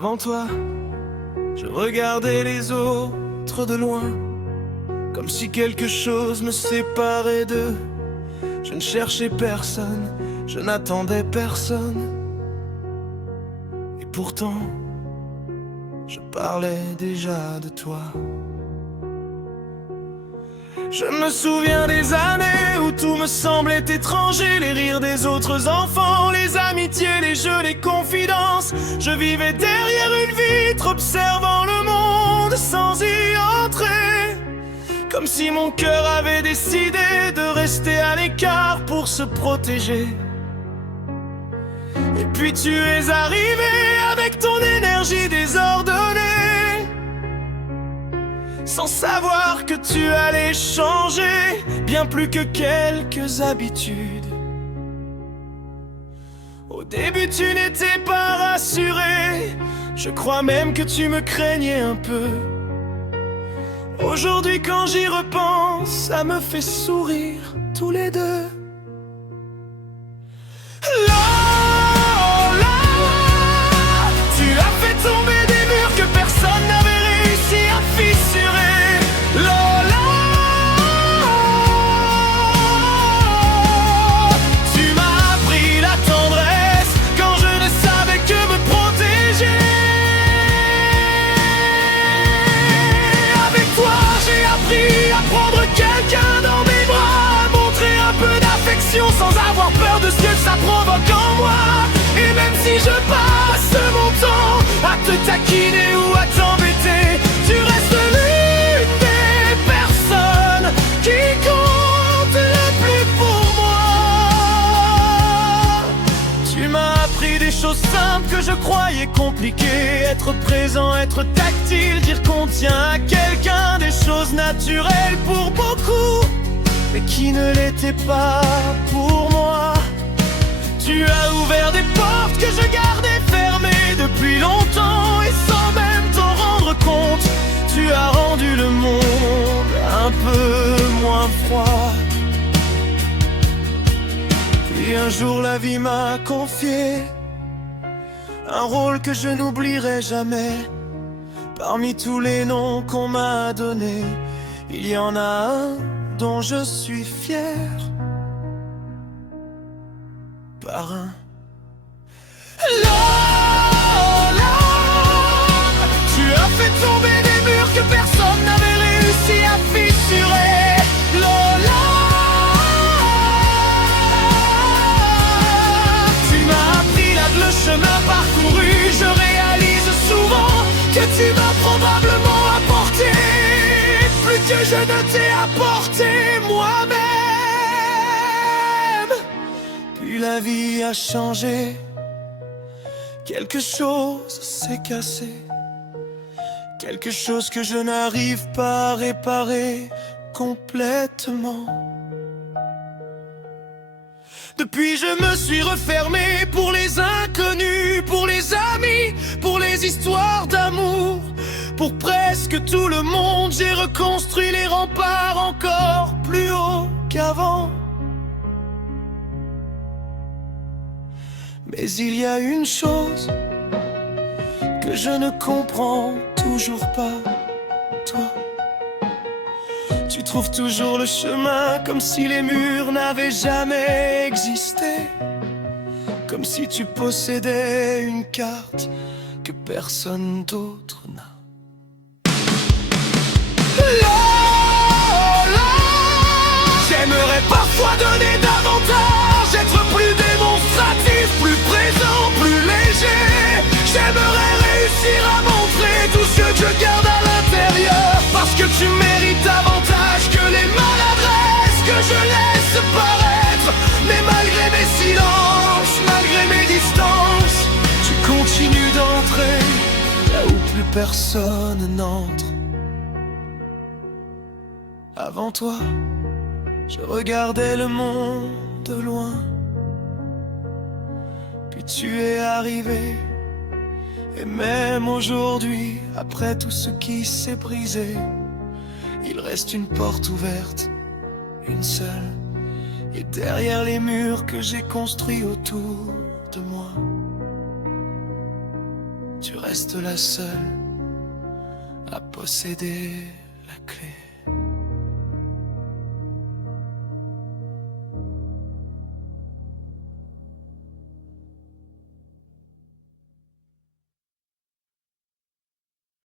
Avant toi, je regardais les autres de loin, comme si quelque chose me séparait d'eux. Je ne cherchais personne, je n'attendais personne. Et pourtant, je parlais déjà de toi. Je me souviens des années où tout me semblait étranger. Les rires des autres enfants, les amitiés, les jeux, les confidences. Je vivais derrière une vitre, observant le monde sans y entrer. Comme si mon cœur avait décidé de rester à l'écart pour se protéger. Et puis tu es arrivé avec ton énergie désordonnée, sans savoir que tu allais changer bien plus que quelques habitudes. Au début tu n'étais pas rassuré, je crois même que tu me craignais un peu. Aujourd'hui quand j'y repense, ça me fait sourire tous les deux. Tu as fait tomber des murs que personne n'avait réussi à fissurer. Lola, tu m'as appris la tendresse quand je ne savais que me protéger. Avec toi j'ai appris à prendre quelqu'un dans mes bras, à montrer un peu d'affection sans avoir peur de ce que ça provoque en moi. Et même si je passe mon temps à te taquiner ou à t'embêter, tu restes l'une des personnes qui compte le plus pour moi. Tu m'as appris des choses simples que je croyais compliquées. Être présent, être tactile, dire qu'on tient à quelqu'un. Des choses naturelles pour beaucoup, mais qui ne l'étaient pas pour moi. Tu as ouvert des portes que je gardais fermées depuis longtemps, et sans même t'en rendre compte, tu as rendu le monde un peu moins froid. Puis un jour la vie m'a confié un rôle que je n'oublierai jamais. Parmi tous les noms qu'on m'a donnés, il y en a un dont je suis fier. Parrain. Lola, tu as fait tomber des murs que personne n'avait réussi à fissurer. Lola, tu m'as appris là le chemin parcouru. Je réalise souvent que tu m'as probablement apporté plus que je ne t'ai apporté moi-même. La vie a changé, quelque chose s'est cassé, quelque chose que je n'arrive pas à réparer complètement. Depuis je me suis refermé pour les inconnus, pour les amis, pour les histoires d'amour. Pour presque tout le monde, j'ai reconstruit les remparts encore plus haut qu'avant. Mais il y a une chose que je ne comprends toujours pas, toi. Tu trouves toujours le chemin comme si les murs n'avaient jamais existé, comme si tu possédais une carte que personne d'autre n'a. Lola, j'aimerais parfois donner davantage, être plus démonstratif, plus présent, plus léger. J'aimerais réussir à montrer tout ce que je garde à l'intérieur, parce que tu mérites davantage que les maladresses que je laisse paraître. Mais malgré mes silences, malgré mes distances, tu continues d'entrer là où plus personne n'entre. Avant toi, je regardais le monde de loin. Puis tu es arrivé. Et même aujourd'hui, après tout ce qui s'est brisé, il reste une porte ouverte, une seule. Et derrière les murs que j'ai construits autour de moi, tu restes la seule à posséder la clé.